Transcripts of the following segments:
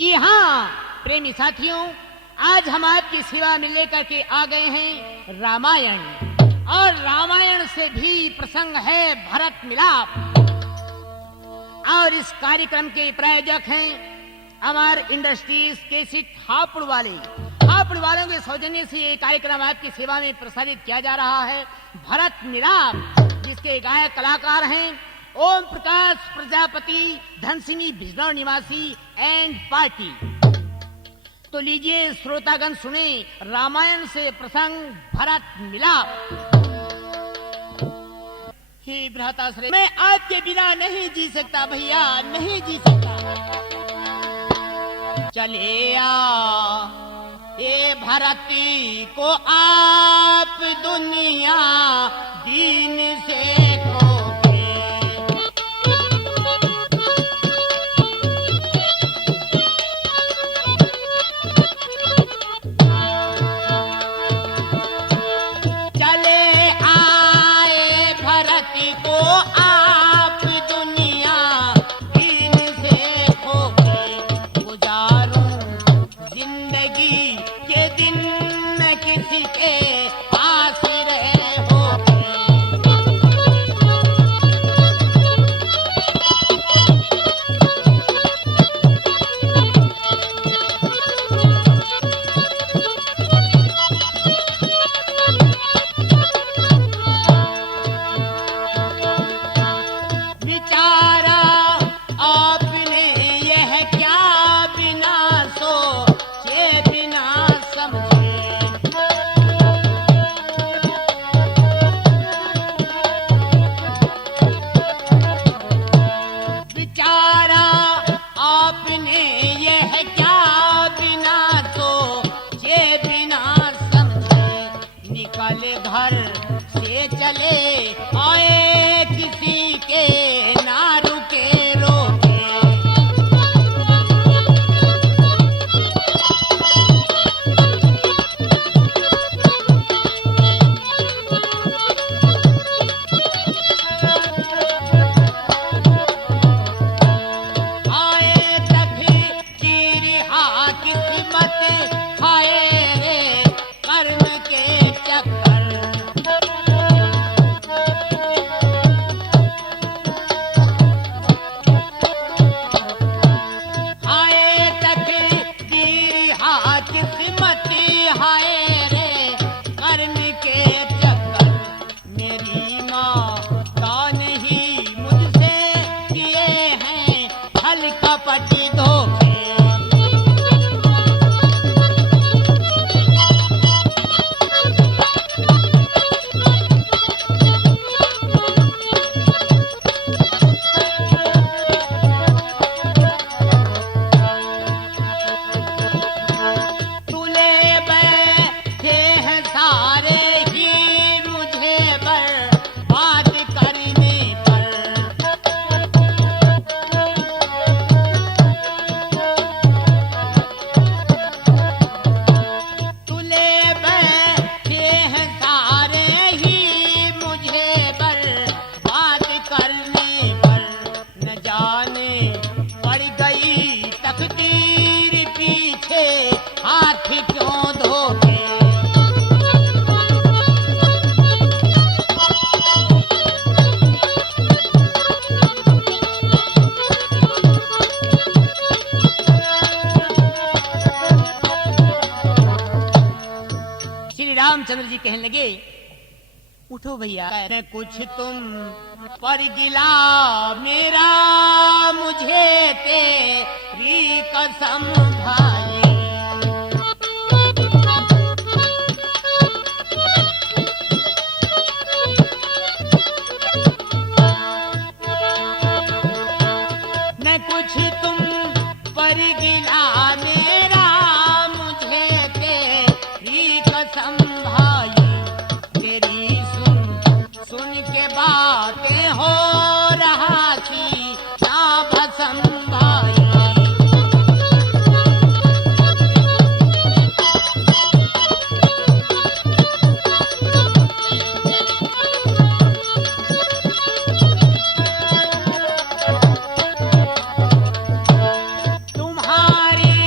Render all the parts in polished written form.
जी हाँ प्रेमी साथियों, आज हम आपकी सेवा में लेकर के आ गए हैं रामायण, और रामायण से भी प्रसंग है भरत मिलाप। और इस कार्यक्रम के प्रायोजक हैं अमर इंडस्ट्रीज केसिट हापुड़ वालों के सौजन्य से ये कार्यक्रम आपकी सेवा में प्रसारित किया जा रहा है भरत मिलाप, जिसके गायक कलाकार हैं ओम प्रकाश प्रजापति, धनसिंह बिजनौर निवासी एंड पार्टी। तो लीजिए श्रोतागण सुने रामायण से प्रसंग भरत मिलाप। हे भ्राताश्रेय, मैं आपके बिना नहीं जी सकता भैया, नहीं जी सकता। चले आ ये भरती को आप दुनिया दीन से खोगे। चले आए भरती को आप दुनिया दीन से खोगे। गुजारूं जिंदगी के दिन न किसी के पास रहे होगे। विचारा आपने यह क्या बिना सोचे बिना समझे। विचारा आपने यह क्या बिना सोचे बिना समझे। निकल घर से चले आए किसी के ना रुके रोके। आए तकदीर हा किस्मत खाए रे कर्म के चक्कर। हाय तकदीर हा किस्मत हाय रे कर्म के चक्कर। मेरी माँ का नहीं मुझसे किए हैं छल कपट धोखे। तुले बैठे हैं सारे ही मुझे बर्बाद करने पर। तुले बैठे हैं सारे ही मुझे बर्बाद करने पर। न जाने पड़ गई तकदीर पीछे हाथ क्यों धोके। श्री रामचंद्र जी कहने लगे, उठो भैया, न कुछ तुम पर गिला मेरा मुझे तेरी कसम भाई। न कुछ तुम पर गिला मेरा मुझे तेरी कसम भाई। तेरी सुन के बातें हो रहा थी ना भसम भाई। तुम्हारी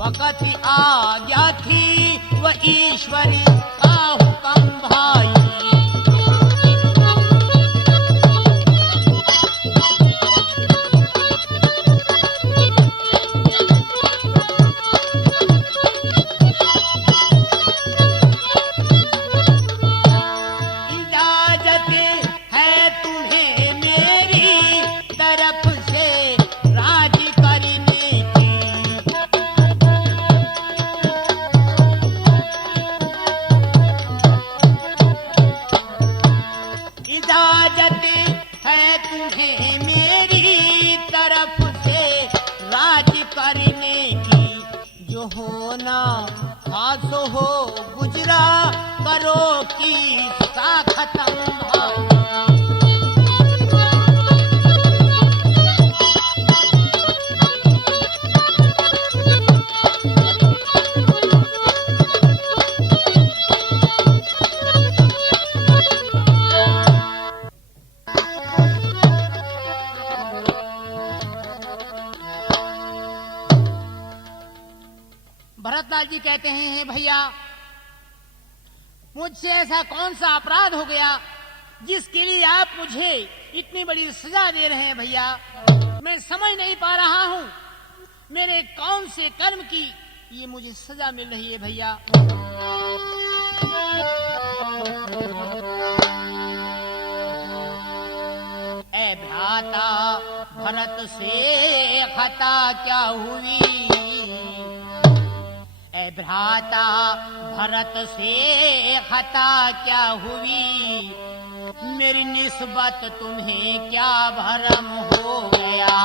वक़्त आ गया थी वो ईश्वरी का हुक्म भाई। हो गुजरा करो की सा खत्म भरतलाल जी कहते हैं भैया मुझसे ऐसा कौन सा अपराध हो गया जिसके लिए आप मुझे इतनी बड़ी सजा दे रहे हैं भैया। मैं समझ नहीं पा रहा हूँ मेरे कौन से कर्म की ये मुझे सजा मिल रही है भैया। ऐ भ्राता भरत से खता क्या हुई, ऐ भ्राता भरत से खता क्या हुई, मेरी निस्बत तुम्हें क्या भरम हो गया।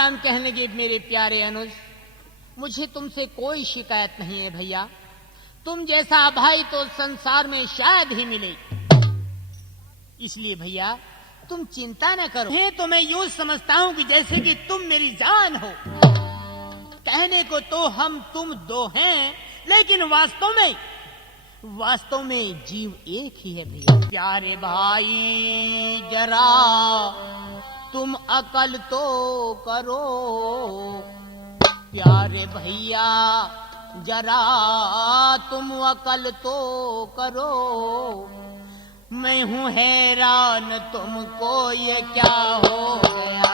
राम कहने लगे, मेरे प्यारे अनुज, मुझे तुमसे कोई शिकायत नहीं है भैया। तुम जैसा भाई तो संसार में शायद ही मिले, इसलिए भैया तुम चिंता न करो। तो मैं यूं समझता हूं कि जैसे कि तुम मेरी जान हो। कहने को तो हम तुम दो हैं, लेकिन वास्तव में जीव एक ही है भैया। प्यारे भाई जरा तुम अकल तो करो, प्यारे भैया जरा तुम अकल तो करो। मैं हूँ हैरान तुमको ये क्या हो गया।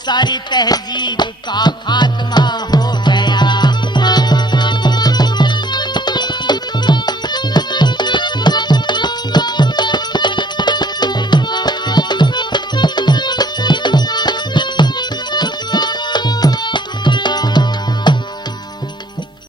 सारी तहजीब का